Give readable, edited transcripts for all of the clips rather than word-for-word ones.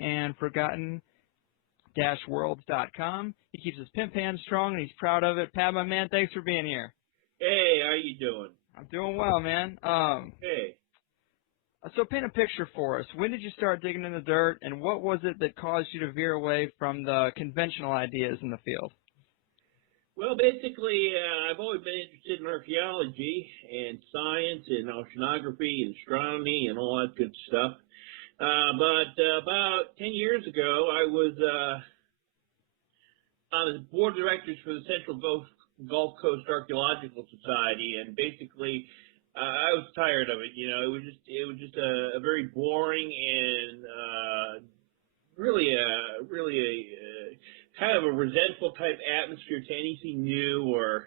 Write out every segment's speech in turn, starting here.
and forgotten-worlds.com. He keeps his pimp hand strong, and he's proud of it. Pat, my man, thanks for being here. Hey, how you doing? I'm doing well, man. Hey. So paint a picture for us. When did you start digging in the dirt, and what was it that caused you to veer away from the conventional ideas in the field? Well, basically, I've always been interested in archaeology and science and oceanography and astronomy and all that good stuff. But about 10 years ago, I was on the board of directors for the Central Gulf Coast Archaeological Society, and basically, I was tired of it. You know, it was just a very boring and really a kind of a resentful type atmosphere to anything new or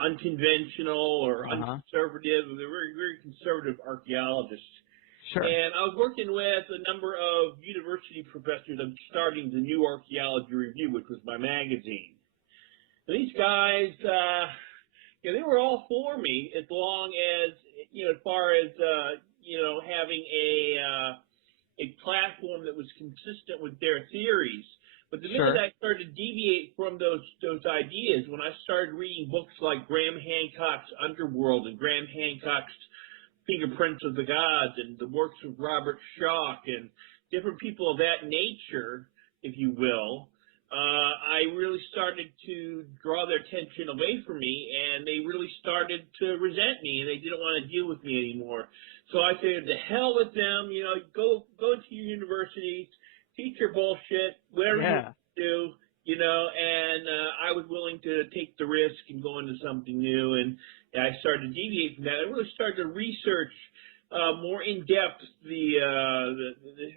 unconventional or unconservative. They're very, very conservative archaeologists. Sure. And I was working with a number of university professors of starting the New Archaeology Review, which was my magazine. And these guys, they were all for me as long as, as far as, having a platform that was consistent with their theories. But the minute I started to deviate from those ideas, when I started reading books like Graham Hancock's Underworld and Graham Hancock's Fingerprints of the Gods and the works of Robert Schoch and different people of that nature, if you will, I really started to draw their attention away from me, and they really started to resent me, and they didn't want to deal with me anymore. So I said, to hell with them, go to your universities, teach your bullshit, whatever you do, and I was willing to take the risk and go into something new, and I started to deviate from that. I really started to research more in depth the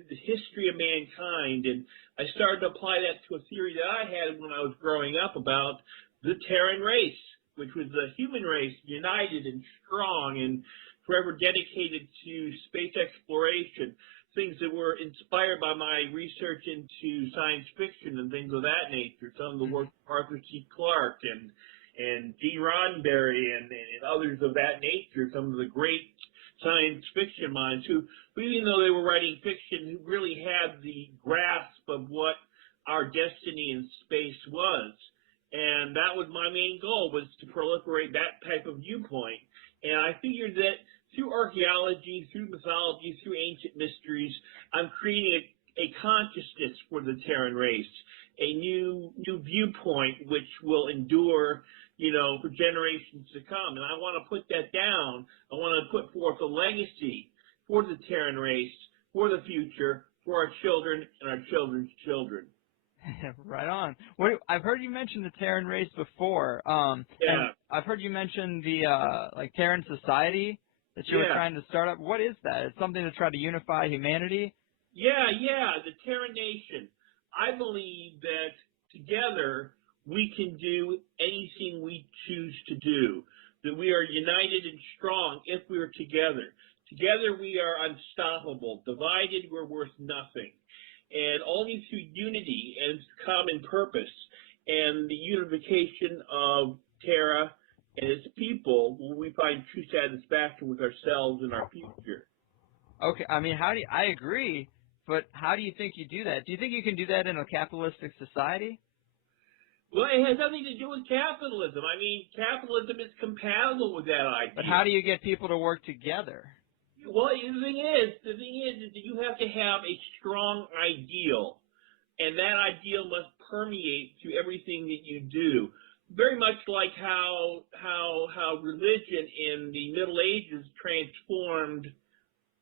history of mankind, and I started to apply that to a theory that I had when I was growing up about the Terran race, which was the human race, united and strong and forever dedicated to space exploration, things that were inspired by my research into science fiction and things of that nature, some of the work of Arthur C. Clarke and G. Roddenberry and others of that nature, some of the great science fiction minds who, even though they were writing fiction, who really had the grasp of what our destiny in space was. And that was my main goal, was to proliferate that type of viewpoint. And I figured that through archaeology, through mythology, through ancient mysteries, I'm creating a consciousness for the Terran race, a new viewpoint which will endure, for generations to come. And I want to put that down. I want to put forth a legacy for the Terran race, for the future, for our children and our children's children. Right on. I've heard you mention the Terran race before. And I've heard you mention the Terran society that you were trying to start up. What is that? It's something to try to unify humanity? Yeah, the Terran nation. I believe that together we can do anything we choose to do, that we are united and strong if we are together. Together we are unstoppable. Divided, we're worth nothing. And only through unity and common purpose and the unification of Terra and its people will we find true satisfaction with ourselves and our future. Okay, I mean, I agree, but how do you think you do that? Do you think you can do that in a capitalistic society? Well, it has nothing to do with capitalism. I mean, capitalism is compatible with that idea. But how do you get people to work together? Well, the thing is that you have to have a strong ideal, and that ideal must permeate through everything that you do. Very much like how religion in the Middle Ages transformed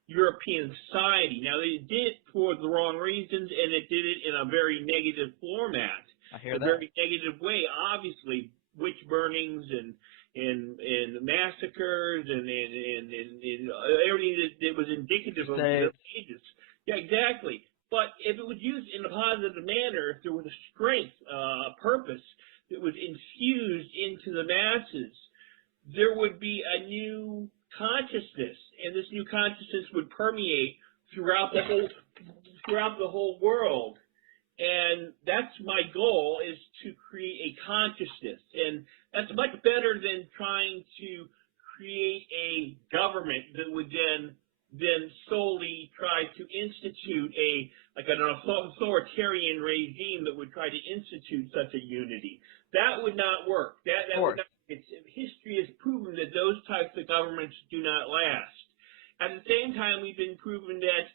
European society. Now, they did it for the wrong reasons, and it did it in a very negative format. I hear that. A very negative way, obviously, witch burnings and massacres and everything that was indicative of the Middle Ages. Yeah, exactly. But if it was used in a positive manner, if there was a strength, a purpose that was infused into the masses, there would be a new consciousness, and this new consciousness would permeate throughout the whole world. And that's my goal, is to create a consciousness. And that's much better than trying to create a government that would then than solely try to institute an authoritarian regime that would try to institute such a unity. That would not work. That would not. History has proven that those types of governments do not last. At the same time, we've been proven that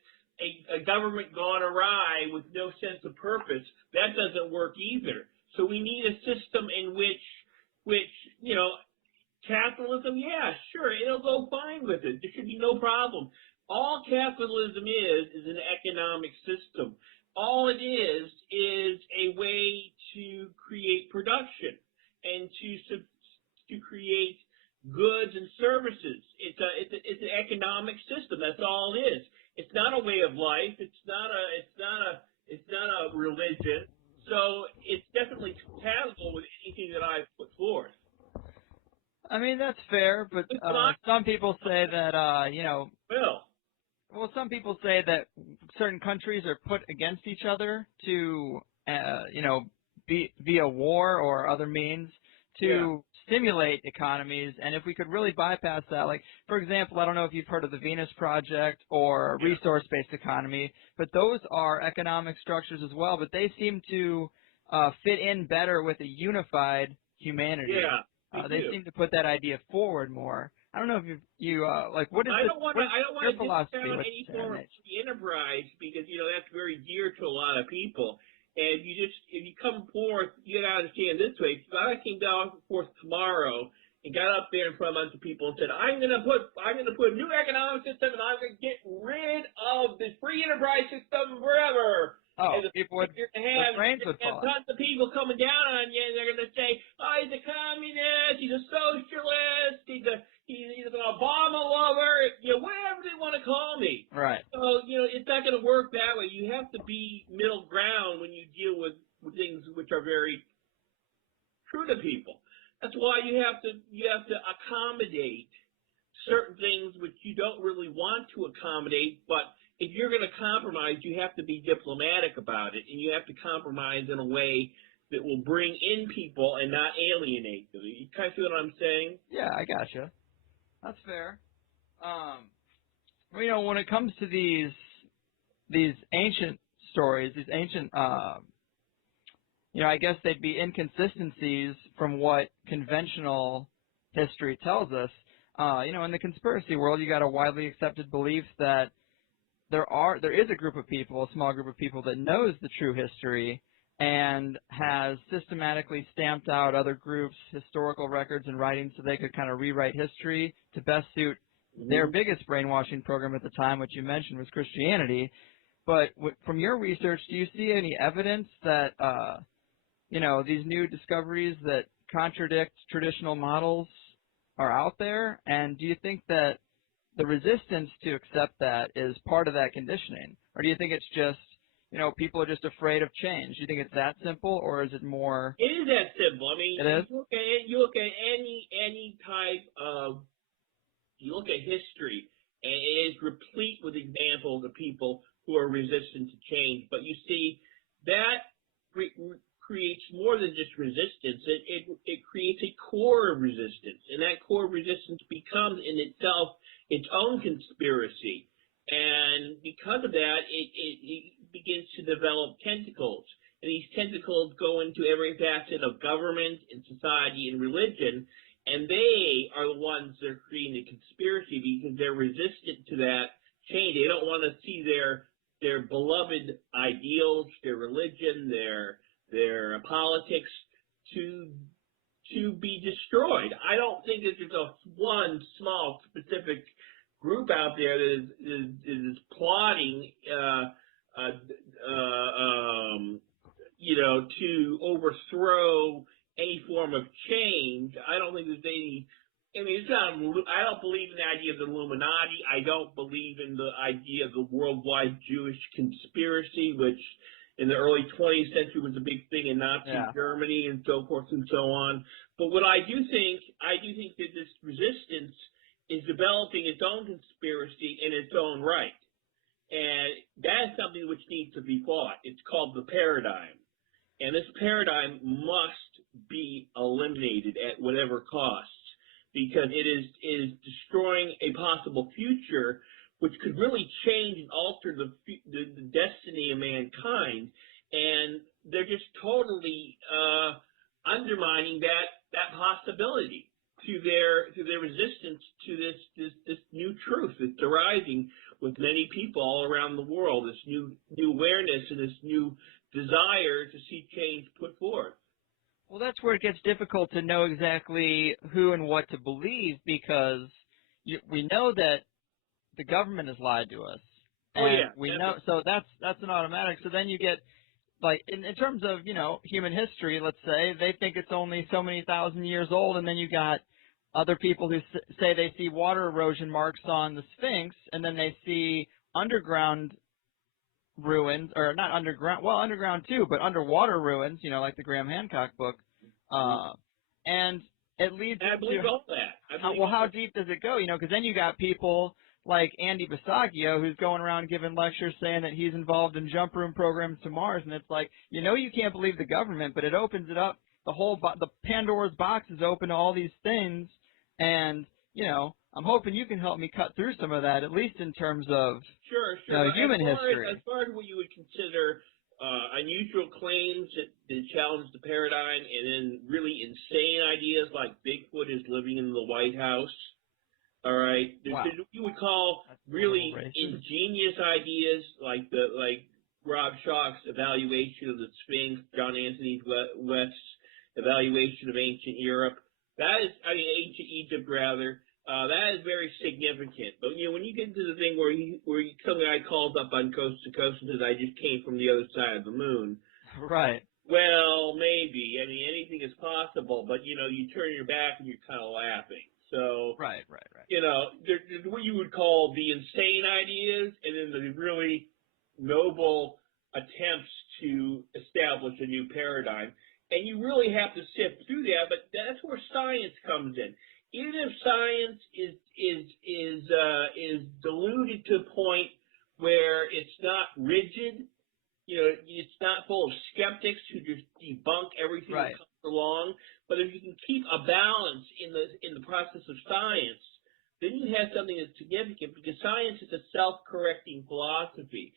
a government gone awry with no sense of purpose, that doesn't work either. So we need a system in which capitalism, yeah, sure, it'll go fine with it. There should be no problem. All capitalism is an economic system. All it is a way to create production and to create goods and services. It's an economic system. That's all it is. It's not a way of life. It's not a religion. So it's definitely compatible with anything that I've put forth. I mean, that's fair, but some people say that well, some people say that certain countries are put against each other to via war or other means to stimulate economies, and if we could really bypass that, like, for example, I don't know if you've heard of the Venus Project or resource-based economy, but those are economic structures as well, but they seem to fit in better with a unified humanity. Yeah, they seem to put that idea forward more. I don't know if you like, what is I don't want to discount any form of free enterprise because, that's very dear to a lot of people. And if you come forth, you got to understand this way. If I came down forth tomorrow and got up there in front of a bunch of people and said, I'm going to put a new economic system and I'm going to get rid of the free enterprise system forever. Oh, and people would, their brains would fall. Tons of people coming down on you, and they're going to say, oh, he's a communist, he's a socialist, he's an Obama lover, whatever they want to call me. Right. So, it's not going to work that way. You have to be middle ground when you deal with things which are very true to people. That's why you have to accommodate certain things which you don't really want to accommodate, but if you're going to compromise, you have to be diplomatic about it, and you have to compromise in a way that will bring in people and not alienate them. You kind of see what I'm saying? Yeah, I gotcha. That's fair. When it comes to these ancient stories, these ancient, I guess they'd be inconsistencies from what conventional history tells us. In the conspiracy world, you got a widely accepted belief that there is a group of people, a small group of people that knows the true history and has systematically stamped out other groups' historical records and writings so they could kind of rewrite history to best suit their biggest brainwashing program at the time, which you mentioned was Christianity. But from your research, do you see any evidence that, these new discoveries that contradict traditional models are out there? And do you think that the resistance to accept that is part of that conditioning? Or do you think it's just, people are just afraid of change? Do you think it's that simple, or is it more? It is that simple. I mean, it is? You look at any type of, you look at history, and it is replete with examples of people who are resistant to change. But you see, that creates more than just resistance. It creates a core of resistance, and that core of resistance becomes in itself its own conspiracy. And because of that, it begins to develop tentacles. And these tentacles go into every facet of government and society and religion, and they are the ones that are creating the conspiracy because they're resistant to that change. They don't want to see their beloved ideals, their religion, their politics to be destroyed. I don't think that there's one small specific group out there that is plotting, to overthrow any form of change. I don't think there's any. I mean, I don't believe in the idea of the Illuminati. I don't believe in the idea of the worldwide Jewish conspiracy, which in the early 20th century was a big thing in Nazi Germany and so forth and so on. But what I do think that this resistance is developing its own conspiracy in its own right. And that is something which needs to be fought. It's called the paradigm. And this paradigm must be eliminated at whatever cost, because it is destroying a possible future which could really change and alter the destiny of mankind, and they're just totally undermining that possibility to their resistance to this new truth that's arising with many people all around the world, this new awareness and this new desire to see change put forth. Well, that's where it gets difficult to know exactly who and what to believe, because we know that the government has lied to us. And we know, so that's an automatic. So then you get, like, in terms of, human history, let's say, they think it's only so many thousand years old, and then you got other people who say they see water erosion marks on the Sphinx, and then they see underground ruins, or not underground, well, underground too, but underwater ruins, like the Graham Hancock book. And it leads I believe all that. How deep does it go? Because then you got people like Andy Bisagio, who's going around giving lectures saying that he's involved in jump room programs to Mars, and it's like, you can't believe the government, but it opens it up. The Pandora's box is open to all these things, and I'm hoping you can help me cut through some of that, at least in terms of human history. As far as what you would consider unusual claims that challenge the paradigm, and then really insane ideas like Bigfoot is living in the White House. All right, wow. There's what you would call really ingenious ideas like Rob Schoch's evaluation of the Sphinx, John Anthony West's evaluation of ancient Europe. Ancient Egypt rather. That is very significant. But when you get into the thing where some guy calls up on Coast to Coast and says, "I just came from the other side of the moon," right? Well, maybe. Anything is possible. But you turn your back and you're kind of laughing. So right. There's what you would call the insane ideas, and then the really noble attempts to establish a new paradigm. And you really have to sift through that, but that's where science comes in. Even if science is diluted to a point where it's not rigid, it's not full of skeptics who just debunk everything that comes along. But if you can keep a balance in the process of science, then you have something that's significant, because science is a self-correcting philosophy.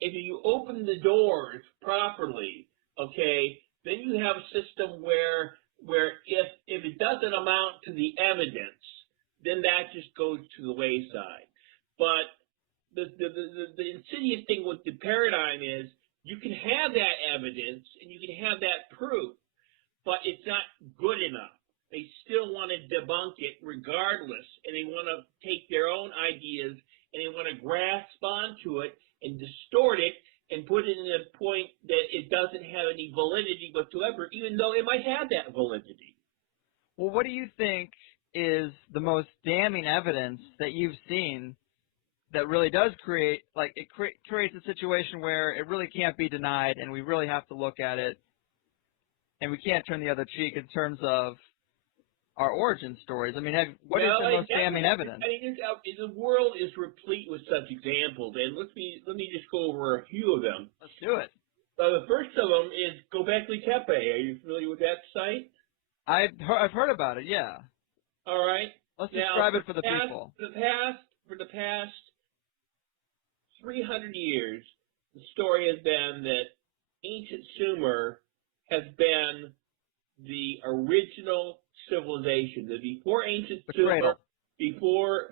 If you open the doors properly, okay, then you have a system where if it doesn't amount to the evidence, then that just goes to the wayside. But the insidious thing with the paradigm is you can have that evidence and you can have that proof, but it's not good enough. They still want to debunk it regardless, and they want to take their own ideas and they want to grasp onto it and distort it and put it in a point that it doesn't have any validity whatsoever, even though it might have that validity. Well, what do you think is the most damning evidence that you've seen that really does create, creates a situation where it really can't be denied, and we really have to look at it, and we can't turn the other cheek in terms of our origin stories? What is the most damning evidence? The world is replete with such examples, and let me just go over a few of them. Let's do it. The first of them is Göbekli Tepe. Are you familiar with that site? I've heard about it. Yeah. All right. Let's describe it for the people. For the past 300 years, the story has been that ancient Sumer has been the original civilization. That before ancient Sumer, before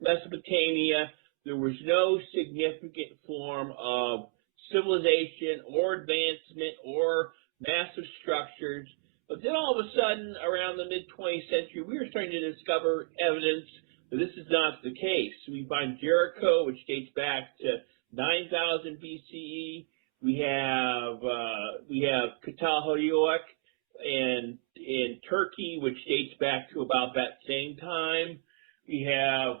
Mesopotamia, there was no significant form of civilization or advancement or massive structures. But then all of a sudden, around the mid-20th century, we were starting to discover evidence that this is not the case. We find Jericho, which dates back to 9000 BCE. We have Çatalhöyük in Turkey, which dates back to about that same time. We have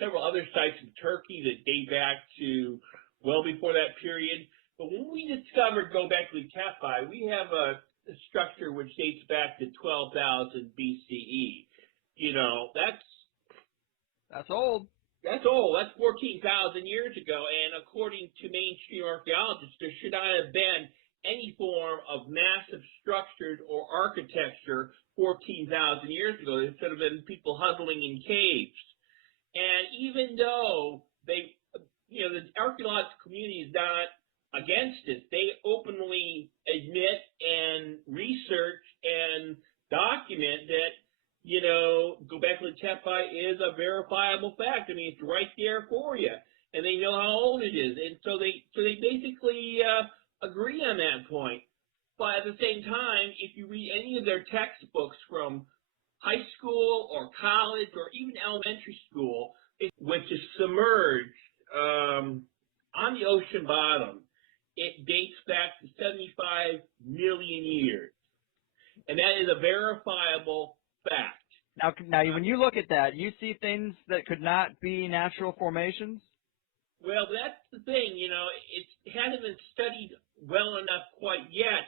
several other sites in Turkey that date back to well before that period. But when we discovered Göbekli Tepe, we have a structure which dates back to 12,000 BCE. That's old. That's old. That's 14,000 years ago. And according to mainstream archaeologists, there should not have been any form of massive structures or architecture 14,000 years ago. There should have been people huddling in caves. And even though they, the archaeological community is not against it, they openly admit and research and document that, Göbekli Tepe is a verifiable fact. I mean, it's right there for you, and they know how old it is, and so they basically agree on that point. But at the same time, if you read any of their textbooks from high school or college or even elementary school, which is submerged on the ocean bottom, it dates back to 75 million years. And that is a verifiable fact. Now, when you look at that, you see things that could not be natural formations? Well, that's the thing, it hasn't been studied well enough quite yet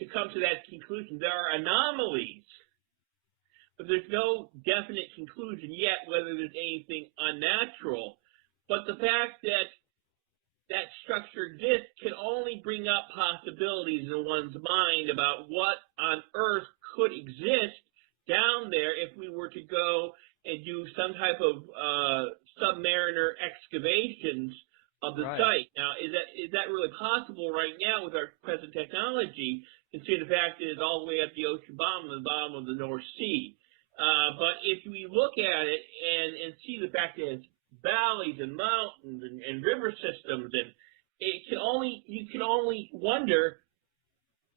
to come to that conclusion. There are anomalies, but there's no definite conclusion yet whether there's anything unnatural. But the fact that that structure exists can only bring up possibilities in one's mind about what on Earth could exist down there if we were to go and do some type of submariner excavations of the site. Now, is that really possible right now with our present technology, considering the fact that it's all the way at the ocean bottom, the bottom of the North Sea? But if we look at it and see the fact that it's valleys and mountains and river systems, and you can only wonder,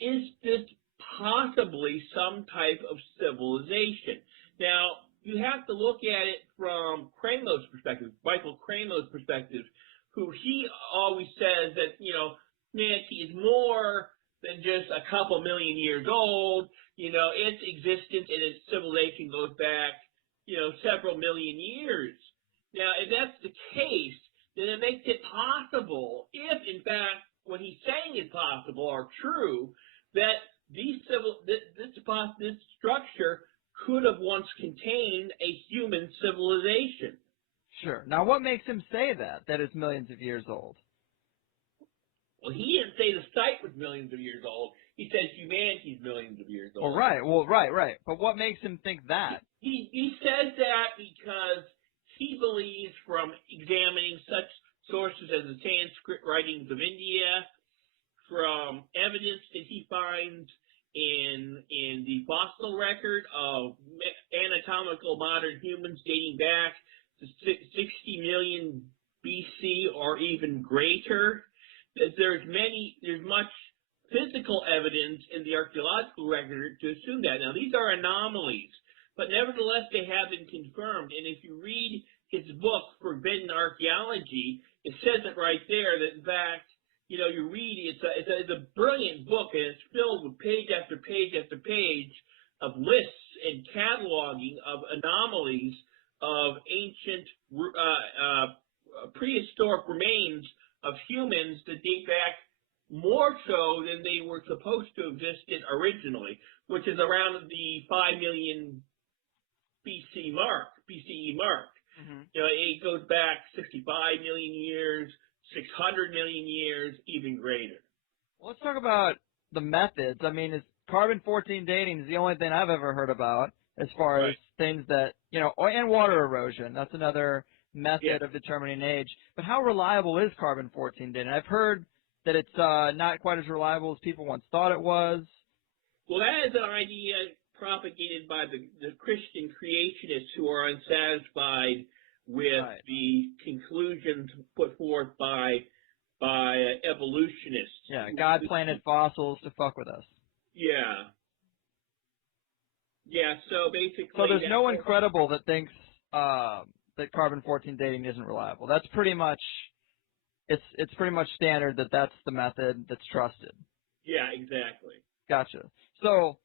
is this possibly some type of civilization? Now, you have to look at it from Kramer's perspective, Michael Kramer's perspective, who he always says that, humanity is more than just a couple million years old. Its existence and its civilization goes back, several million years. Now, if that's the case, then it makes it possible, if in fact what he's saying is possible or true, that this structure could have once contained a human civilization. Sure. Now, what makes him say that it's millions of years old? Well, he didn't say the site was millions of years old. He says humanity's millions of years old. Well, right. But what makes him think that? He says that because he believes, from examining such sources as the Sanskrit writings of India, from evidence that he finds in the fossil record of anatomical modern humans dating back to 60 million BC or even greater, that there's much physical evidence in the archaeological record to assume that. Now, these are anomalies, but nevertheless they have been confirmed. And if you read his book, Forbidden Archaeology, it says it right there that, in fact, you read, it's a brilliant book, and it's filled with page after page after page of lists and cataloging of anomalies of ancient prehistoric remains of humans that date back more so than they were supposed to have existed originally, which is around the 5 million BCE mark. Mm-hmm. It goes back 65 million years, 600 million years, even greater. Well, let's talk about the methods. I mean, carbon-14 dating is the only thing I've ever heard about as far as things that, and water erosion. That's another method of determining age. But how reliable is carbon-14 dating? I've heard that it's not quite as reliable as people once thought it was. Well, that is an idea propagated by the Christian creationists who are unsatisfied with the conclusions put forth by evolutionists. Yeah, God planted fossils to fuck with us. Yeah. Yeah, so basically... So there's no one credible that thinks that carbon-14 dating isn't reliable. That's pretty much... It's pretty much standard that that's the method that's trusted. Yeah, exactly. Gotcha. So...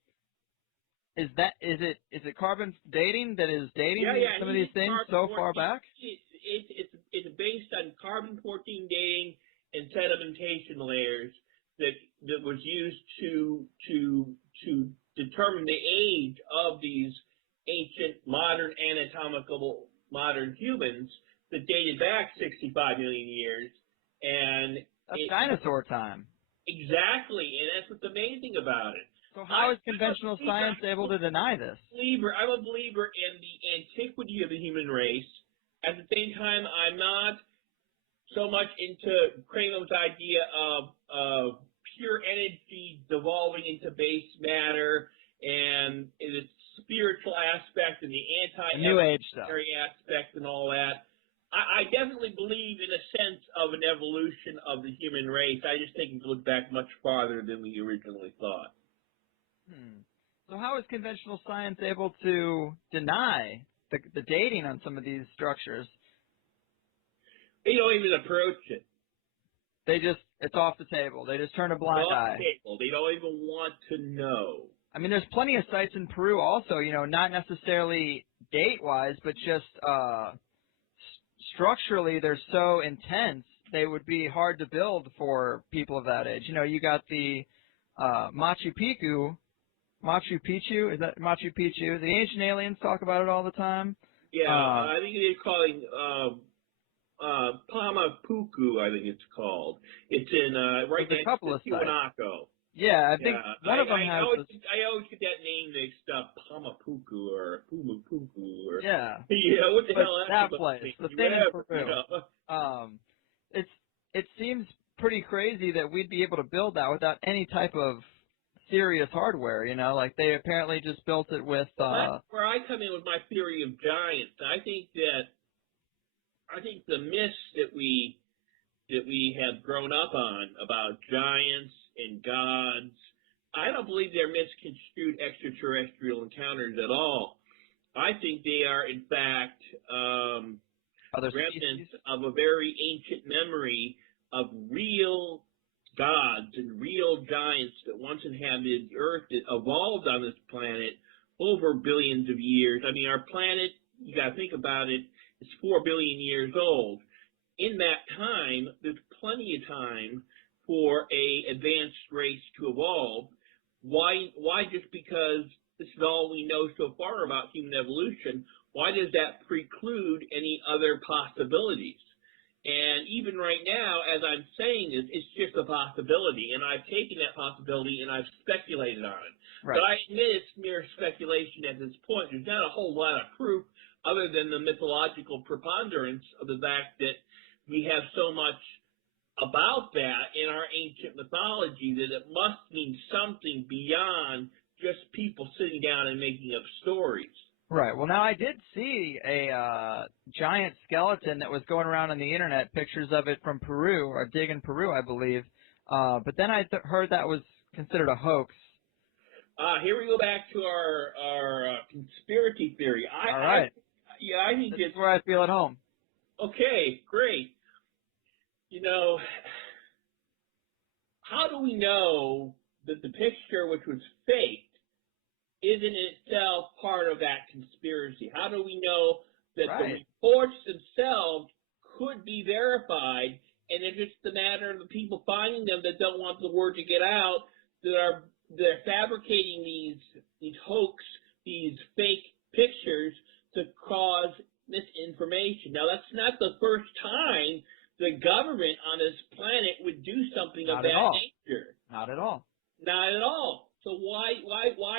Is it carbon dating that is dating some of these things so far back? It's based on carbon-14 dating and sedimentation layers that was used to determine the age of these ancient anatomical modern humans that dated back 65 million years. And that's dinosaur time. Exactly, and that's what's amazing about it. So how is conventional science able to deny this? I'm a believer in the antiquity of the human race, At the same time, I'm not so much into Kramer's idea of pure energy devolving into base matter and its spiritual aspect and the New Age stuff anti-evolutionary aspect and all that. I definitely believe in a sense of an evolution of the human race. I just think it goes back much farther than we originally thought. So how is conventional science able to deny the dating on some of these structures? They don't even approach it. It's off the table. They just turn a blind eye. They don't even want to know. I mean, there's plenty of sites in Peru also, not necessarily date-wise, but just structurally they're so intense, they would be hard to build for people of that age. You got the Machu Picchu, is that Machu Picchu? The ancient aliens talk about it all the time. Yeah, I think they're calling Pamapuku, I think it's called. It's in right next to Tiwanaku. Yeah, I think one of them has. I always get that name mixed up, Pamapuku or Pumapuku or. Yeah. Yeah, what the hell? That place, the thing in Peru. It seems pretty crazy that we'd be able to build that without any type of serious hardware. Like they apparently just built it with. That's where I come in with my theory of giants. I think the myths that we have grown up on about giants and gods, I don't believe they're misconstrued extraterrestrial encounters at all. I think they are, in fact, remnants of a very ancient memory of real gods and real giants that once inhabited the Earth, that evolved on this planet over billions of years. I mean, our planet, you got to think about it, is 4 billion years old. In that time, there's plenty of time for a advanced race to evolve. Why just because this is all we know so far about human evolution, why does that preclude any other possibilities? And even right now, as I'm saying this, it's just a possibility, and I've taken that possibility and I've speculated on it. Right. But I admit it's mere speculation at this point. There's not a whole lot of proof other than the mythological preponderance of the fact that we have so much about that in our ancient mythology that it must mean something beyond just people sitting down and making up stories. Right. Well, now I did see a giant skeleton that was going around on the internet, pictures of it from Peru, or dig in Peru, I believe. But then I heard that was considered a hoax. Here we go back to our conspiracy theory. All right. I think this is where I feel at home. Okay, great. How do we know that the picture, which was faked, isn't in itself part of that conspiracy? How do we know that the reports themselves could be verified, and it's just a matter of the people finding them that don't want the word to get out, they're fabricating these hoax, these fake pictures to cause misinformation? Now, that's not the first time the government on this planet would do something of that nature. Not at all. Not at all. So why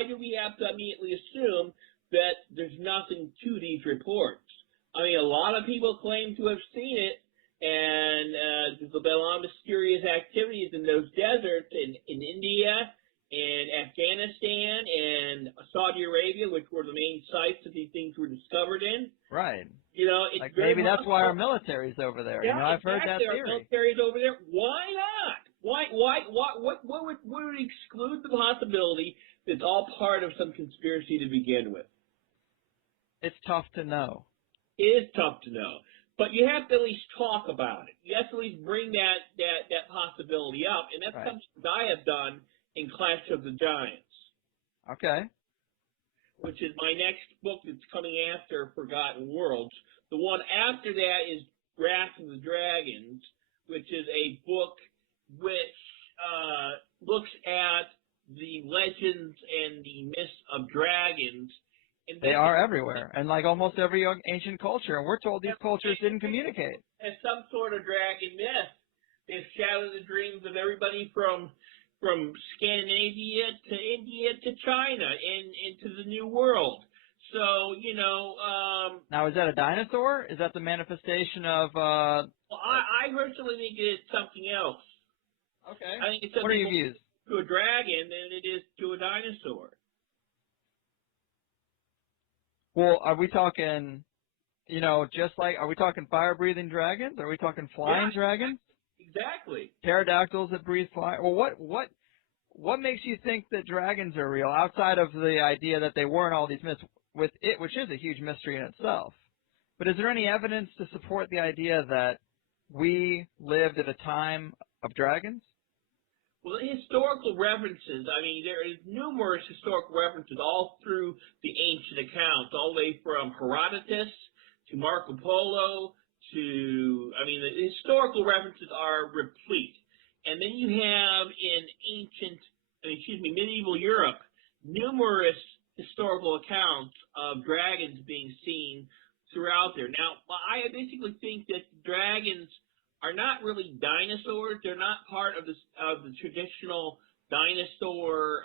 do we have to immediately assume that there's nothing to these reports? I mean, a lot of people claim to have seen it, and there's been a lot of mysterious activities in those deserts in India and Afghanistan and Saudi Arabia, which were the main sites that these things were discovered in. Right. It's like maybe that's why our military's over there. Yeah, I've heard that theory. Our military's over there. Why not? What would exclude the possibility that it's all part of some conspiracy to begin with? It's tough to know. It is tough to know. But you have to at least talk about it. You have to at least bring that possibility up. And that's something that I have done in Clash of the Giants. Okay. Which is my next book that's coming after Forgotten Worlds. The one after that is Wrath of the Dragons, which is a book which looks at the legends and the myths of dragons. And they are everywhere, and like almost every ancient culture. And we're told these cultures didn't communicate. As some sort of dragon myth. They've shattered the dreams of everybody from Scandinavia to India to China and into the New World. So, now, is that a dinosaur? Is that the manifestation of, well, I personally think it's something else. Okay. I think it's what are something your views? to a dragon than it is to a dinosaur. Well, are we talking, are we talking fire-breathing dragons? Are we talking flying dragons? Exactly. Pterodactyls that breathe fire? Well, what makes you think that dragons are real, outside of the idea that they weren't all these myths, which is a huge mystery in itself? But is there any evidence to support the idea that we lived at a time of dragons? Well, the historical references, I mean, there is numerous historical references all through the ancient accounts, all the way from Herodotus to Marco Polo to, I mean, the historical references are replete. And then you have in medieval Europe, numerous historical accounts of dragons being seen throughout there. Now, I basically think that dragons are not really dinosaurs. They're not part of the traditional dinosaur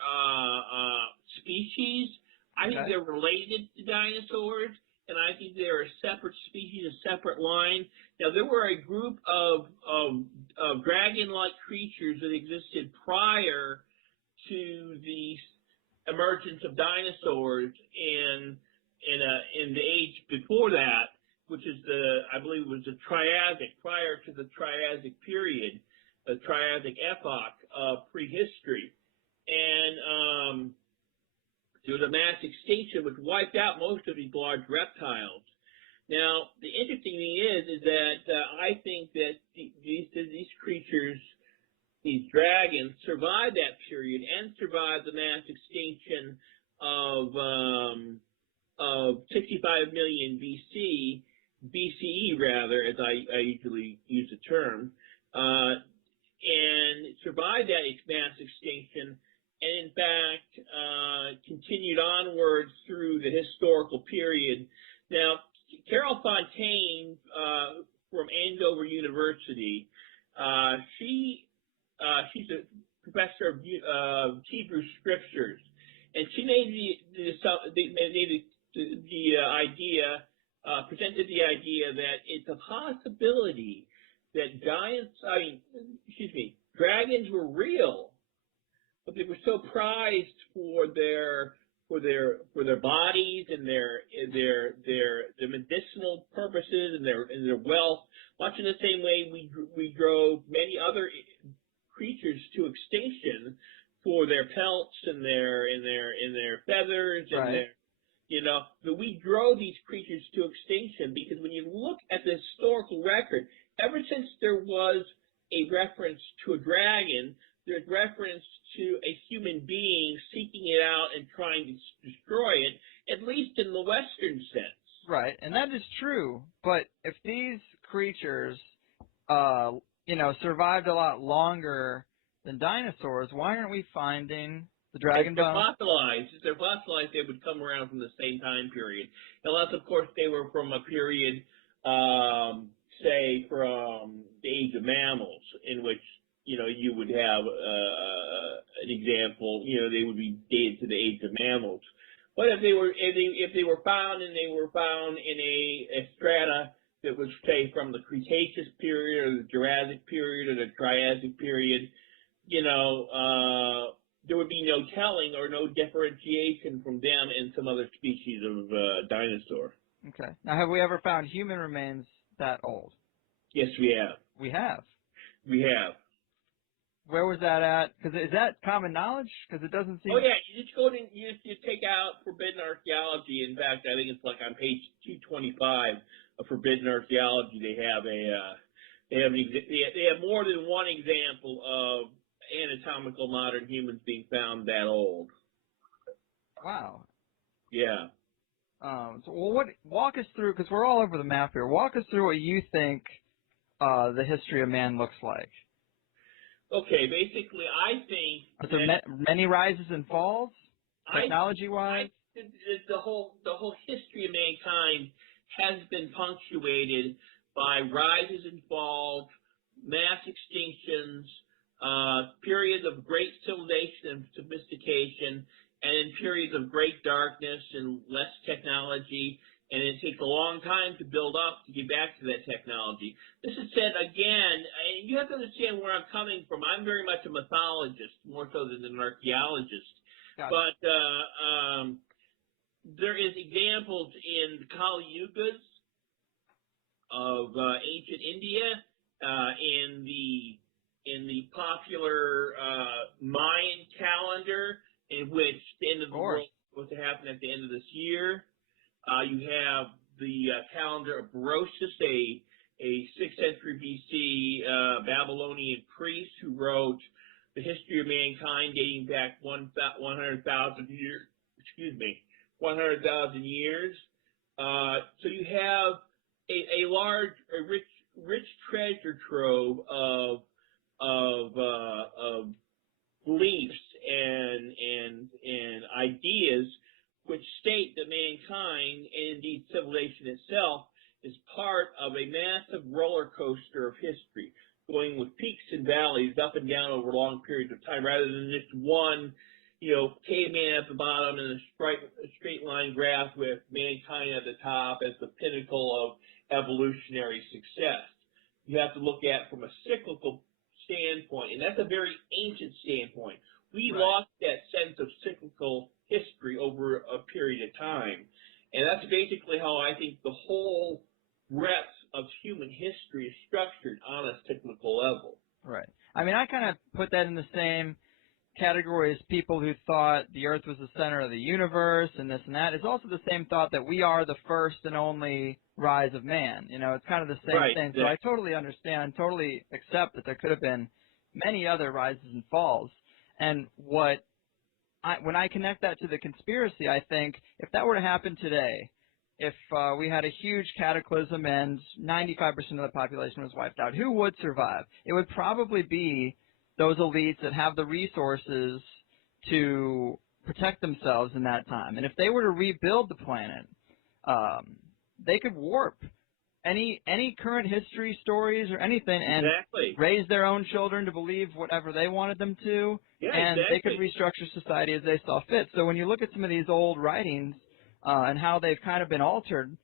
species. I think they're related to dinosaurs, and I think they're a separate species, a separate line. Now, there were a group of dragon-like creatures that existed prior to the emergence of dinosaurs in the age before that, which is I believe it was the Triassic, prior to the Triassic period, the Triassic epoch of prehistory. And there was a mass extinction which wiped out most of these large reptiles. Now, the interesting thing is that I think that these creatures, these dragons, survived that period and survived the mass extinction of 65 million BCE rather, as I usually use the term, and survived that mass extinction, and in fact continued onwards through the historical period. Now, Carol Fontaine from Andover University, she's a professor of Hebrew scriptures, and she made presented the idea that it's a possibility that dragons were real, but they were so prized for their bodies and their medicinal purposes and their wealth, much in the same way we drove many other creatures to extinction for their pelts and their feathers and their that we drove these creatures to extinction, because when you look at the historical record, ever since there was a reference to a dragon, there's reference to a human being seeking it out and trying to destroy it, at least in the Western sense. Right, and that is true. But if these creatures, survived a lot longer than dinosaurs, why aren't we finding the dragon bones? If they're fossilized, they would come around from the same time period. Unless, of course, they were from a period, say, from the age of mammals, in which, you would have an example, they would be dated to the age of mammals. But if they were found and they were found in a strata that was, say, from the Cretaceous period or the Jurassic period or the Triassic period, there would be no telling or no differentiation from them and some other species of dinosaur. Okay. Now, have we ever found human remains that old? Yes, we have. We have? We have. Where was that at? Because is that common knowledge? Because it doesn't seem... Oh, yeah. You just go in, you take out Forbidden Archaeology. In fact, I think it's like on page 225 of Forbidden Archaeology, they have more than one example of anatomical modern humans being found that old. Wow. Yeah. Walk us through, because we're all over the map here. Walk us through what you think the history of man looks like. Okay, basically, I think Are there many rises and falls, technology-wise? The whole history of mankind has been punctuated by rises and falls, mass extinctions, periods of great civilization and sophistication, and then periods of great darkness and less technology, and it takes a long time to build up to get back to that technology. This is said again, and you have to understand where I'm coming from. I'm very much a mythologist, more so than an archaeologist. Gotcha. But there is examples in the Kali Yugas of ancient India, in the popular Mayan calendar, in which the end of the world is supposed to happen at the end of this year. You have the calendar of Berosus, a 6th century BC Babylonian priest who wrote the history of mankind dating back 100,000 years. 100,000 years. So you have a rich treasure trove of beliefs and ideas which state that mankind, and indeed civilization itself, is part of a massive roller coaster of history, going with peaks and valleys up and down over long periods of time, rather than just one, caveman at the bottom and a straight line graph with mankind at the top as the pinnacle of evolutionary success. You have to look at it from a cyclical standpoint, and that's a very ancient standpoint. We lost that sense of cyclical history over a period of time, and that's basically how I think the whole breadth of human history is structured on a cyclical level. Right. I mean, I kind of put that in the same category as people who thought the Earth was the center of the universe and this and that. It's also the same thought that we are the first and only rise of man. It's kind of the same thing. So I totally understand, totally accept that there could have been many other rises and falls. And when I connect that to the conspiracy, I think if that were to happen today, if we had a huge cataclysm and 95% of the population was wiped out, who would survive? It would probably be those elites that have the resources to protect themselves in that time. And if they were to rebuild the planet, they could warp any current history stories or anything and raise their own children to believe whatever they wanted them to, and they could restructure society as they saw fit. So when you look at some of these old writings and how they've kind of been altered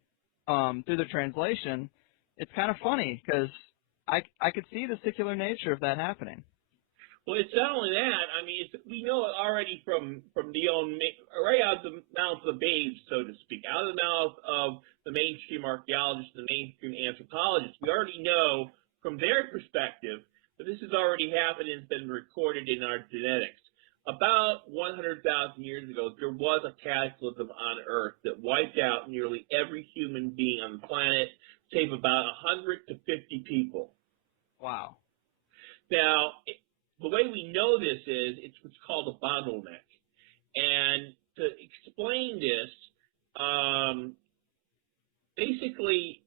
through the translation, it's kind of funny because I could see the secular nature of that happening. Well, it's not only that. I mean, we know it already from right out of the mouth of the babes, so to speak, out of the mouth of the mainstream archaeologists, the mainstream anthropologists. We already know from their perspective that this has already happened and has been recorded in our genetics. About 100,000 years ago, there was a cataclysm on Earth that wiped out nearly every human being on the planet, save about 100 to 50 people. Wow. Now, the way we know this is it's what's called a bottleneck. And to explain this, basically,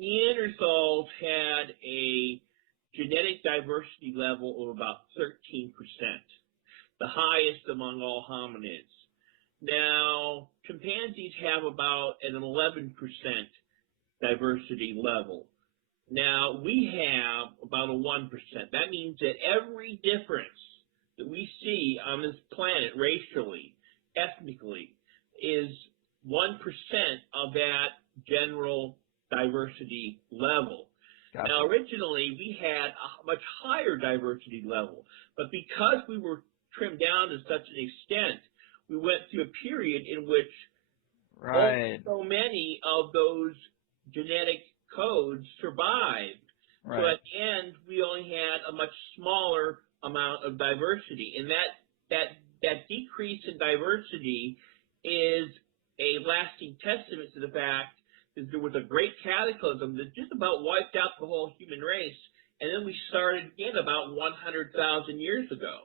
Neanderthals had a genetic diversity level of about 13%, the highest among all hominids. Now, chimpanzees have about an 11% diversity level. Now, we have about a 1%. That means that every difference that we see on this planet racially, ethnically, is 1% of that general diversity level. Gotcha. Now, originally, we had a much higher diversity level, but because we were trimmed down to such an extent, we went through a period in which so many of those genetic codes survived. So at the end, we only had a much smaller amount of diversity, and that decrease in diversity is a lasting testament to the fact that there was a great cataclysm that just about wiped out the whole human race, and then we started again about 100,000 years ago.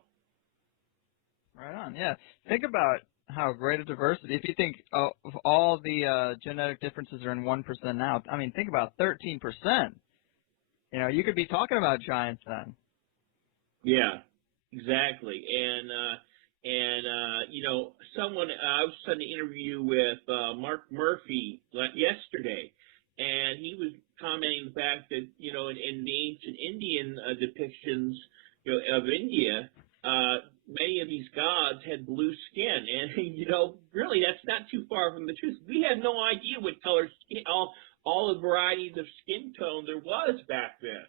Right on, yeah. Think about how great a diversity. If you think of all the genetic differences are in 1% now, I mean, think about 13%. You could be talking about giants then. Yeah, exactly. And someone, I was on an interview with Mark Murphy yesterday, and he was commenting the fact that, in the ancient Indian depictions, of India, many of these gods had blue skin, and really that's not too far from the truth. We have no idea what color skin, all the varieties of skin tone there was back then.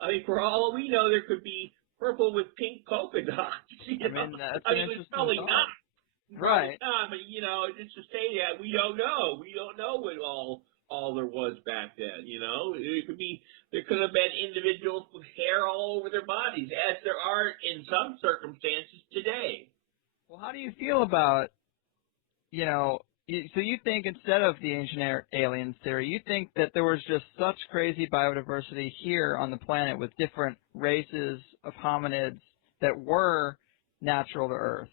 I mean, for all we know, there could be purple with pink polka dots. That's an interesting it's probably thought. not. Right. But just to say that, we don't know. We don't know what all there was back then. There could have been individuals with hair all over their bodies, as there are in some circumstances today. Well, how do you feel about, so you think instead of the ancient aliens theory, you think that there was just such crazy biodiversity here on the planet with different races of hominids that were natural to Earth?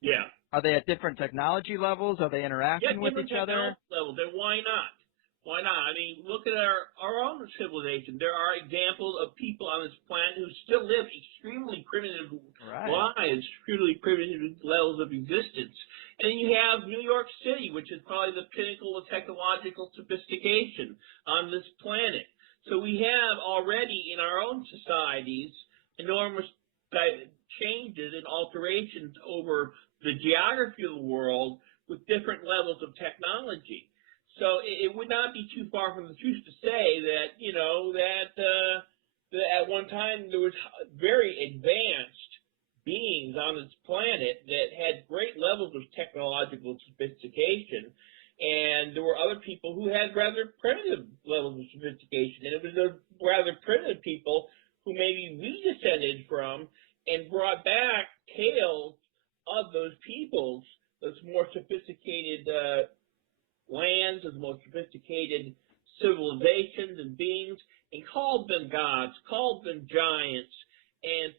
Yeah. Are they at different technology levels? Are they interacting with each other? Levels. Then why not? Why not? I mean, look at our own civilization. There are examples of people on this planet who still live extremely primitive lives, extremely primitive levels of existence. And then you have New York City, which is probably the pinnacle of technological sophistication on this planet. So we have already in our own societies enormous changes and alterations over the geography of the world with different levels of technology. So it would not be too far from the truth to say that, that at one time there was very advanced beings on this planet that had great levels of technological sophistication, and there were other people who had rather primitive levels of sophistication, and it was those rather primitive people who maybe we descended from and brought back tales of those peoples, those more sophisticated lands, those more sophisticated civilizations and beings, and called them gods, called them giants, and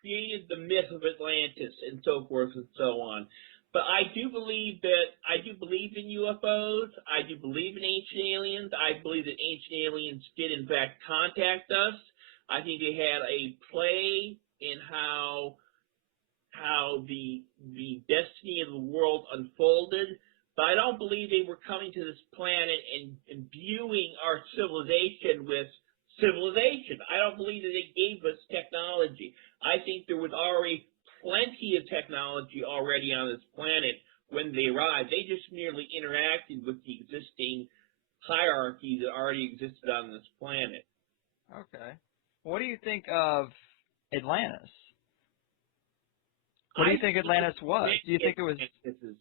created the myth of Atlantis and so forth and so on. But I do believe in UFOs. I do believe in ancient aliens. I believe that ancient aliens did in fact contact us. I think they had a play in how the destiny of the world unfolded, but I don't believe they were coming to this planet and imbuing our civilization with civilization. I don't believe that they gave us technology. I think there was already plenty of technology already on this planet when they arrived. They just merely interacted with the existing hierarchy that already existed on this planet. Okay. What do you think of Atlantis? What do you think Atlantis was? Do you think it was?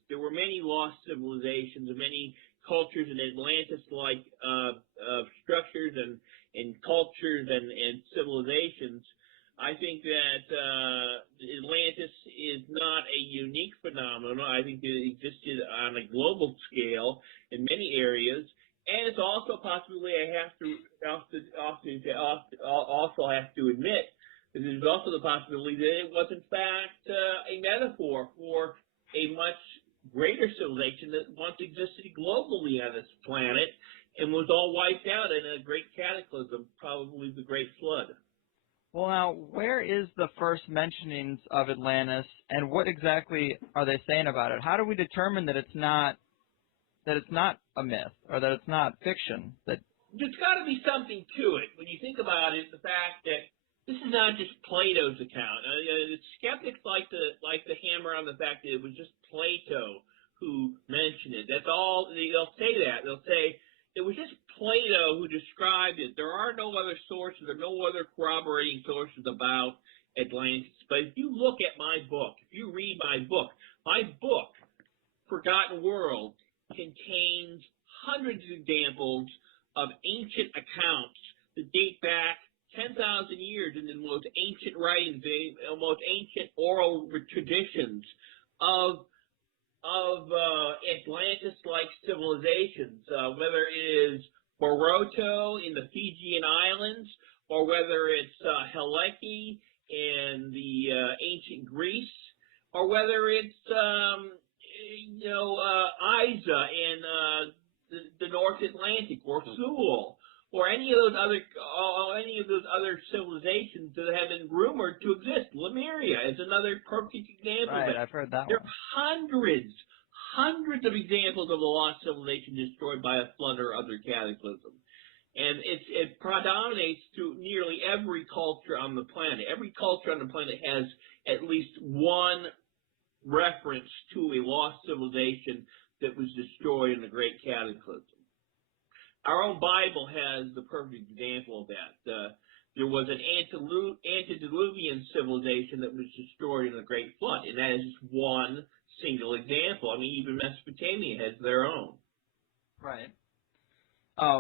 There were many lost civilizations and many cultures in Atlantis-like structures and cultures and civilizations. I think that Atlantis is not a unique phenomenon. I think it existed on a global scale in many areas, and it's also a possibility I have to admit. There's also the possibility that it was, in fact, a metaphor for a much greater civilization that once existed globally on this planet and was all wiped out in a great cataclysm, probably the Great Flood. Well, now, where is the first mentionings of Atlantis, and what exactly are they saying about it? How do we determine that it's not a myth or that it's not fiction? There's got to be something to it. When you think about it, the fact that this is not just Plato's account. Skeptics like to hammer on the fact that it was just Plato who mentioned it. That's all. They'll say that. They'll say it was just Plato who described it. There are no other sources. There are no other corroborating sources about Atlantis. But if you look at my book, if you read my book, Forgotten World, contains hundreds of examples of ancient accounts that date back 10,000 years in the most ancient writings, the most ancient oral traditions of Atlantis-like civilizations, whether it is Boroto in the Fijian Islands, or whether it's Helike in the ancient Greece, or whether it's Isa in the North Atlantic, or Thule, or any of those other civilizations that have been rumored to exist. Lemuria is another perfect example. Right, I've heard that one. There are hundreds of examples of a lost civilization destroyed by a flood or other cataclysm. And it predominates through nearly every culture on the planet. Every culture on the planet has at least one reference to a lost civilization that was destroyed in the Great Cataclysm. Our own Bible has the perfect example of that. There was an antediluvian civilization that was destroyed in the Great Flood, and that is just one single example. I mean, even Mesopotamia has their own. Right.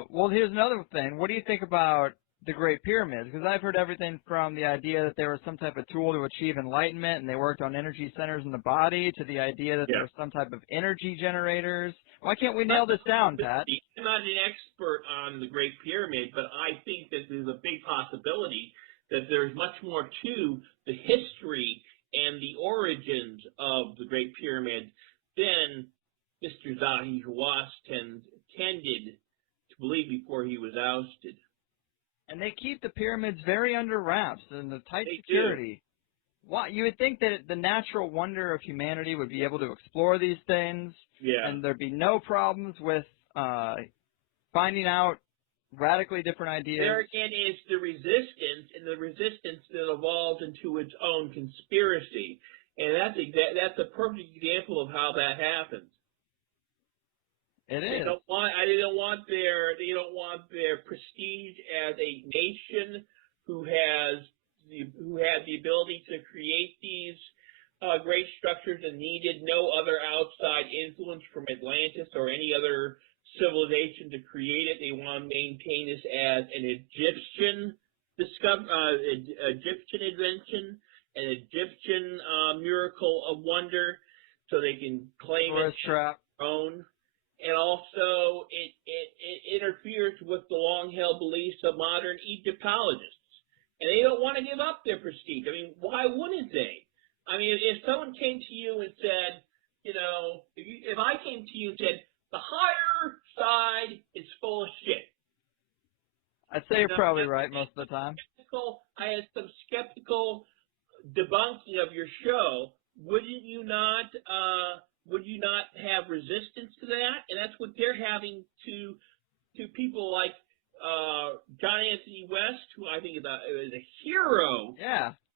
Well, here's another thing. What do you think about the Great Pyramids? Because I've heard everything from the idea that they were some type of tool to achieve enlightenment and they worked on energy centers in the body to the idea that they were some type of energy generators. Why can't we nail this down, Pat? I'm not an expert on the Great Pyramid, but I think that there's a big possibility that there's much more to the history and the origins of the Great Pyramid than Mr. 𝐂hats tended to believe before he was ousted. And they keep the pyramids very under wraps and the tight They security. Why, you would think that the natural wonder of humanity would be able to explore these things, and there'd be no problems with finding out radically different ideas. There again is the resistance, and the resistance that evolves into its own conspiracy, and that's a perfect example of how that happens. It is. They don't want their prestige as a nation who had the ability to create these great structures and needed no other outside influence from Atlantis or any other civilization to create it. They want to maintain this as an Egyptian invention, an Egyptian miracle of wonder, so they can claim it as their own. And also, it interferes with the long-held beliefs of modern Egyptologists. And they don't want to give up their prestige. I mean, why wouldn't they? I mean, if someone came to you and said, you know, if I came to you and said, the higher side is full of shit. I'd say you're probably right most of the time. I had some skeptical debunking of your show. Would you not have resistance to that? And that's what they're having to people like John Anthony West, who I think is a hero,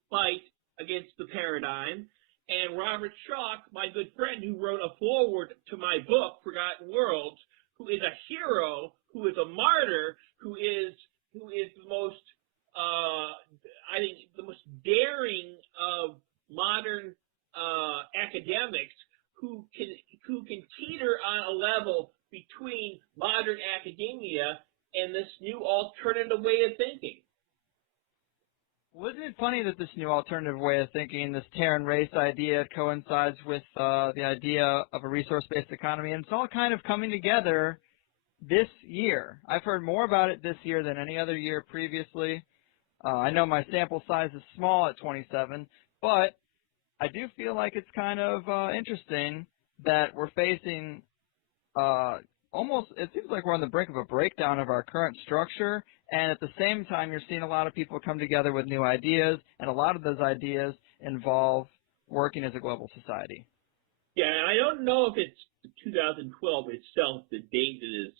fight against the paradigm, and Robert Schoch, my good friend, who wrote a foreword to my book, Forgotten Worlds, who is a hero, who is a martyr, who is the most, I think, the most daring of modern academics, who can teeter on a level between modern academia and this new alternative way of thinking. Wasn't it funny that this new alternative way of thinking, this Terran race idea, coincides with the idea of a resource-based economy, and it's all kind of coming together this year. I've heard more about it this year than any other year previously. I know my sample size is small at 27, but I do feel like it's kind of interesting that we're facing almost, it seems like we're on the brink of a breakdown of our current structure, and at the same time you're seeing a lot of people come together with new ideas, and a lot of those ideas involve working as a global society. Yeah, and I don't know if it's 2012 itself, the date that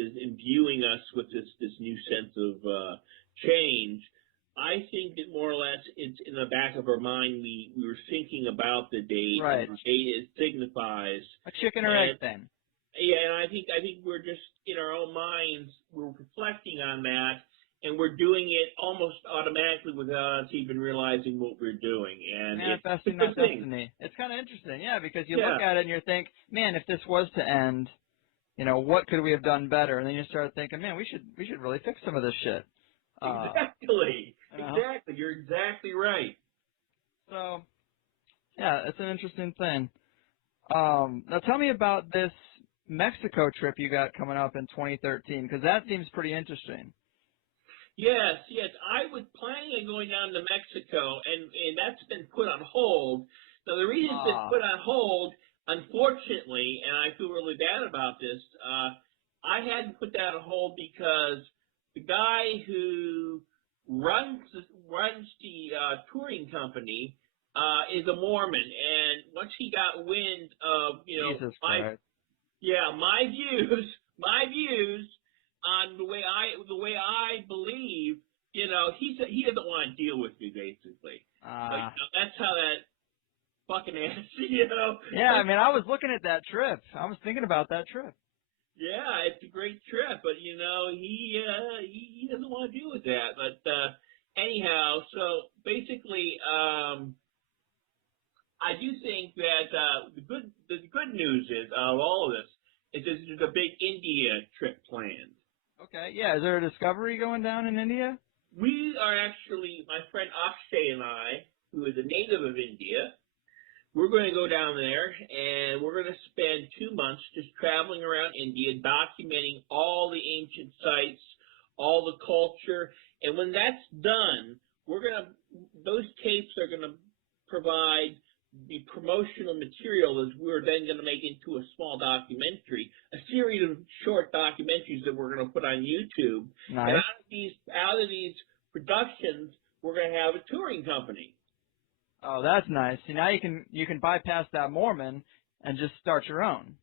is imbuing us with this new sense of change. I think that more or less it's in the back of our mind. We were thinking about the date, and the date signifies a chicken or egg thing. Yeah, and I think we're just in our own minds, we're reflecting on that, and we're doing it almost automatically without us even realizing what we're doing. And manifesting that destiny. It's kind of interesting, because you look at it and you think, man, if this was to end, you know, what could we have done better? And then you start thinking, man, we should really fix some of this shit. Exactly. Exactly. You're exactly right. So, yeah, it's an interesting thing. Now tell me about this Mexico trip you got coming up in 2013, because that seems pretty interesting. Yes. I was planning on going down to Mexico, and that's been put on hold. Now, the reason it's been put on hold, unfortunately, and I feel really bad about this, I had to put that on hold because the guy who runs the touring company is a Mormon, and once he got wind of, you know, my views, on the way I believe, he doesn't want to deal with me basically. That's how that fucking ass, Yeah, I mean, I was looking at that trip. I was thinking about that trip. Yeah, it's a great trip, but he doesn't want to deal with that. But anyhow, so basically, I do think that the good news is of all of this is there's a big India trip planned. Okay, yeah. Is there a discovery going down in India? We are actually, my friend Akshay and I, who is a native of India, we're going to go down there and we're going to spend 2 months just traveling around India, documenting all the ancient sites, all the culture, and when that's done, those tapes are going to provide the promotional material that we're then going to make into a small documentary, a series of short documentaries that we're going to put on YouTube. Nice. And out of these productions, we're going to have a touring company. Oh, that's nice. See, now you can bypass that Mormon and just start your own.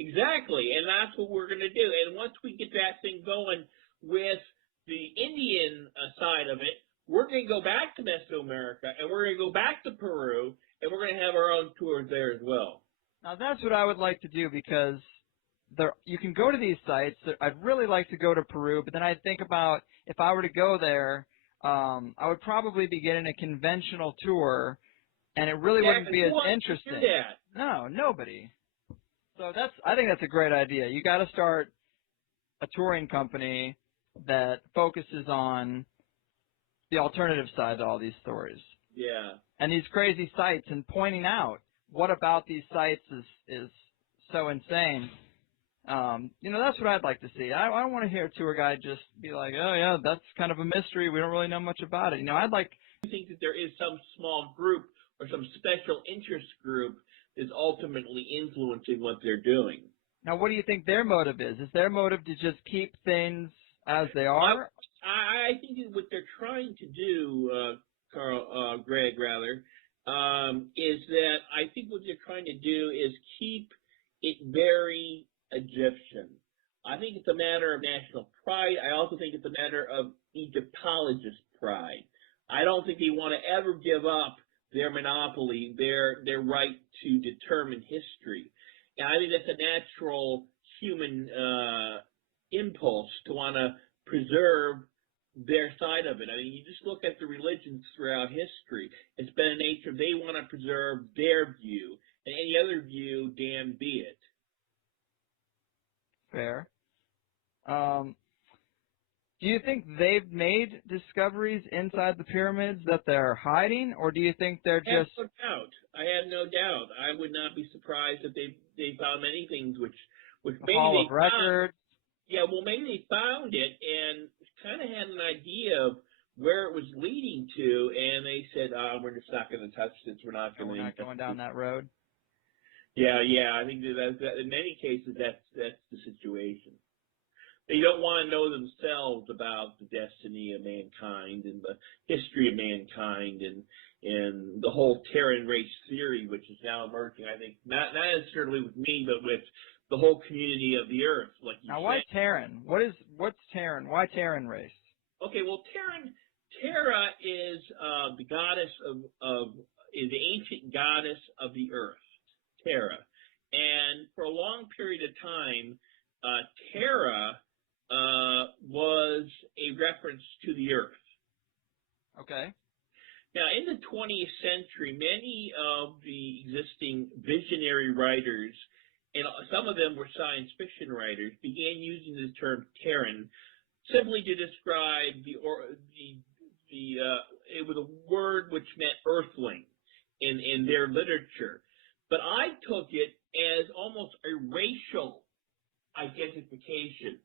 Exactly, and that's what we're going to do. And once we get that thing going with the Indian side of it, we're going to go back to Mesoamerica, and we're going to go back to Peru, and we're going to have our own tours there as well. Now, that's what I would like to do because you can go to these sites. I'd really like to go to Peru, but then I think about if I were to go there, I would probably be getting a conventional tour, and it really wouldn't be as interesting. Do that? No, nobody. So I think that's a great idea. You got to start a touring company that focuses on the alternative side to all these stories. Yeah. And these crazy sites, and pointing out what about these sites is so insane. That's what I'd like to see. I don't want to hear a tour guide just be like, oh yeah, that's kind of a mystery. We don't really know much about it. I think that there is some small group or some special interest group is ultimately influencing what they're doing. Now, what do you think their motive is? Is their motive to just keep things as they are? I think what they're trying to do, Greg, is that I think what they're trying to do is keep it very Egyptian. I think it's a matter of national pride. I also think it's a matter of Egyptologist pride. I don't think they want to ever give up their monopoly, their right to determine history. And I think that's a natural human impulse to want to preserve their side of it. I mean, you just look at the religions throughout history. It's been a nature, they want to preserve their view, and any other view, damn be it. Fair. Do you think they've made discoveries inside the pyramids that they're hiding, or do you think they're just... I have no doubt. I would not be surprised if they found many things which maybe Hall of Records. Yeah, well, maybe they found it and kind of had an idea of where it was leading to, and they said, we're just not going to touch this. We're not going down that road. Yeah. I think that in many cases that's the situation. They don't want to know themselves about the destiny of mankind and the history of mankind and the whole Terran race theory, which is now emerging. I think not necessarily with me, but with the whole community of the Earth. Like you now, why Terran? What's Terran? Why Terran race? Okay, well, Terra is the goddess is the ancient goddess of the Earth, Terra, and for a long period of time, Terra was a reference to the Earth. Okay. Now, in the 20th century, many of the existing visionary writers, and some of them were science fiction writers, began using the term Terran simply to describe it was a word which meant earthling in their literature. But I took it as almost a racial identification,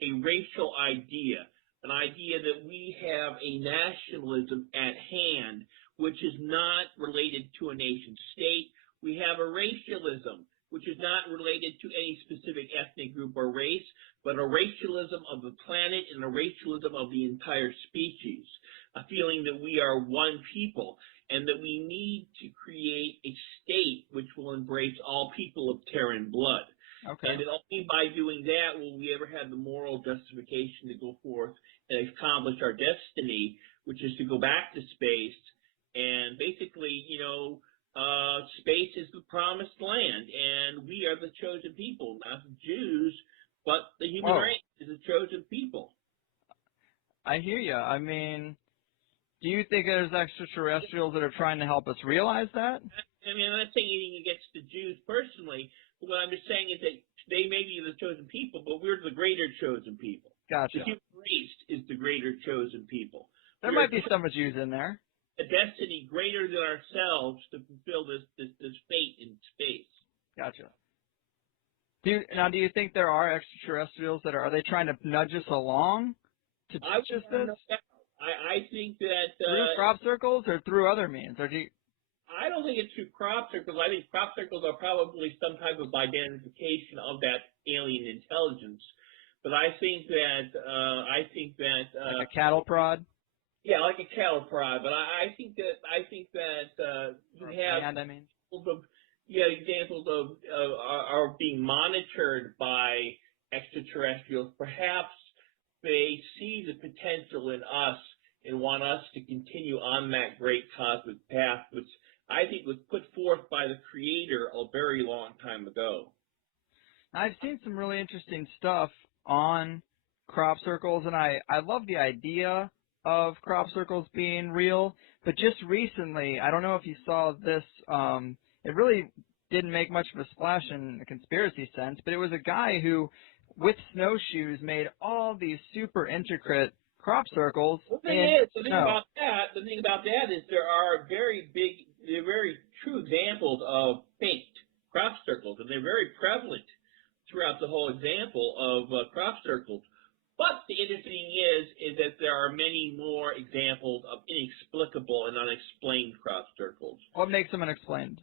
a racial idea, an idea that we have a nationalism at hand which is not related to a nation state. We have a racialism which is not related to any specific ethnic group or race, but a racialism of the planet and a racialism of the entire species, a feeling that we are one people and that we need to create a state which will embrace all people of Terran blood. Okay. And that only by doing that will we ever have the moral justification to go forth and accomplish our destiny, which is to go back to space. And basically, space is the promised land, and we are the chosen people, not the Jews, but the human race is the chosen people. I hear you. I mean, do you think there's extraterrestrials that are trying to help us realize that? I mean, I'm not saying anything against the Jews personally, but what I'm just saying is that they may be the chosen people, but we're the greater chosen people. Gotcha. The human race is the greater chosen people. There might be some Jews in there. A destiny greater than ourselves to fulfill this fate in space. Gotcha. Do you think there are extraterrestrials that are they trying to nudge us along to teach us this? I think that through crop circles or through other means, or do you? I don't think it's through crop circles. I think crop circles are probably some type of identification of that alien intelligence. But I think that like a cattle prod. Yeah, like a cattle prod. But I think that you have examples of are being monitored by extraterrestrials. Perhaps they see the potential in us and want us to continue on that great cosmic path, which I think was put forth by the Creator a very long time ago. I've seen some really interesting stuff on crop circles, and I love the idea of crop circles being real, but just recently, I don't know if you saw this, it really didn't make much of a splash in a conspiracy sense, but it was a guy who, with snowshoes, made all these super intricate crop circles. The thing about that is there are very true examples of faked crop circles, and they're very prevalent throughout the whole example of crop circles. But the interesting thing is that there are many more examples of inexplicable and unexplained crop circles. What makes them unexplained?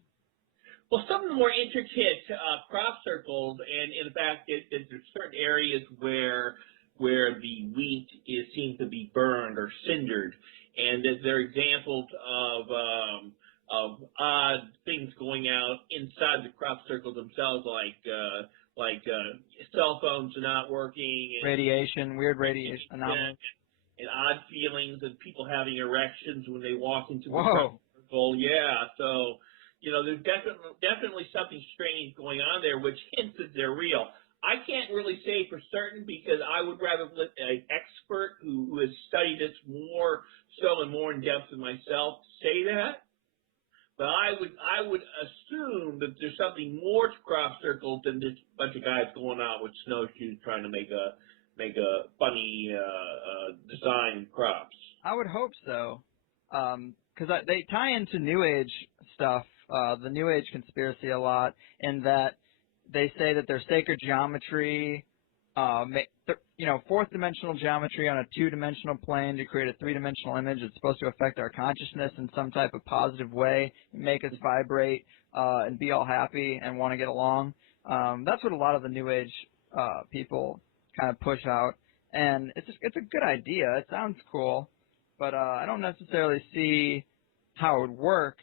Well, some of the more intricate crop circles, and in fact, there's certain areas where the wheat seems to be burned or cindered, and there are examples of odd things going out inside the crop circles themselves, like cell phones are not working, and weird radiation, and odd feelings, and people having erections when they walk into the crop circle. Yeah, so. There's definitely something strange going on there, which hints that they're real. I can't really say for certain because I would rather let an expert who has studied this more in depth than myself say that. But I would assume that there's something more to crop circles than just a bunch of guys going out with snowshoes trying to make a funny design crops. I would hope so, because they tie into New Age stuff. The New Age conspiracy a lot, in that they say that there's sacred geometry, fourth dimensional geometry on a two-dimensional plane to create a three-dimensional image. It's supposed to affect our consciousness in some type of positive way, make us vibrate and be all happy and want to get along. That's what a lot of the New Age people kind of push out, and it's a good idea. It sounds cool, but I don't necessarily see how it would work.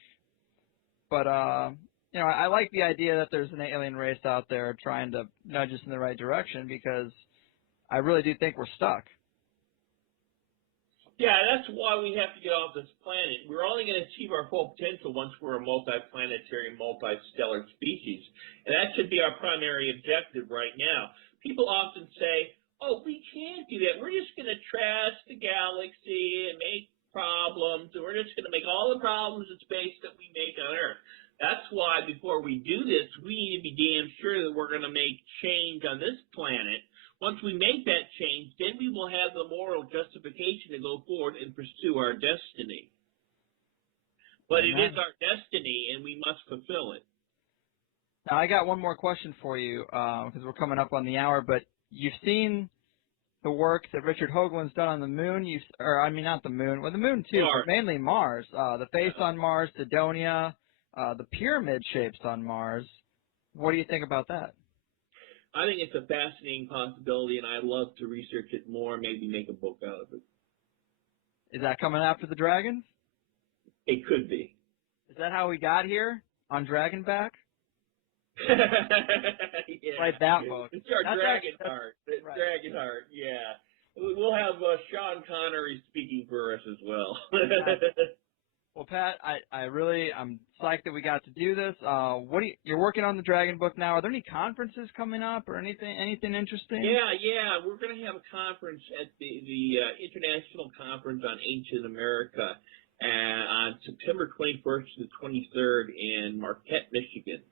But, I like the idea that there's an alien race out there trying to nudge us in the right direction, because I really do think we're stuck. Yeah, that's why we have to get off this planet. We're only going to achieve our full potential once we're a multiplanetary, multistellar species. And that should be our primary objective right now. People often say, oh, we can't do that. We're just going to trash the galaxy and make problems, and we're just going to make all the problems in space that we make on Earth. That's why before we do this, we need to be damn sure that we're going to make change on this planet. Once we make that change, then we will have the moral justification to go forward and pursue our destiny. But it is our destiny, and we must fulfill it. Now, I got one more question for you, because we're coming up on the hour, but you've seen the work that Richard Hoagland's done on the moon, not the moon, well, the moon too, Mars. but mainly Mars. The face on Mars, Sidonia, the pyramid shapes on Mars. What do you think about that? I think it's a fascinating possibility, and I'd love to research it more, maybe make a book out of it. Is that coming after the dragons? It could be. Is that how we got here, on Dragonback? Yeah. Write that book. It's our Dragonheart. Right. Dragonheart, yeah. We'll have Sean Connery speaking for us as well. Well, Pat, I'm psyched that we got to do this. You're working on the Dragon book now. Are there any conferences coming up or anything interesting? Yeah. We're going to have a conference at the International Conference on Ancient America on September 21st to the 23rd in Marquette, Michigan.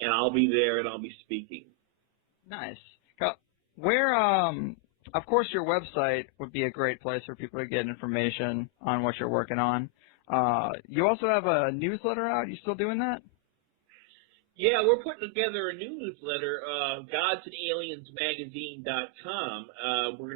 And I'll be there and I'll be speaking. Nice. Where, of course, your website would be a great place for people to get information on what you're working on. You also have a newsletter out. You still doing that? Yeah, we're putting together a newsletter, godsandaliensmagazine.com. We're going to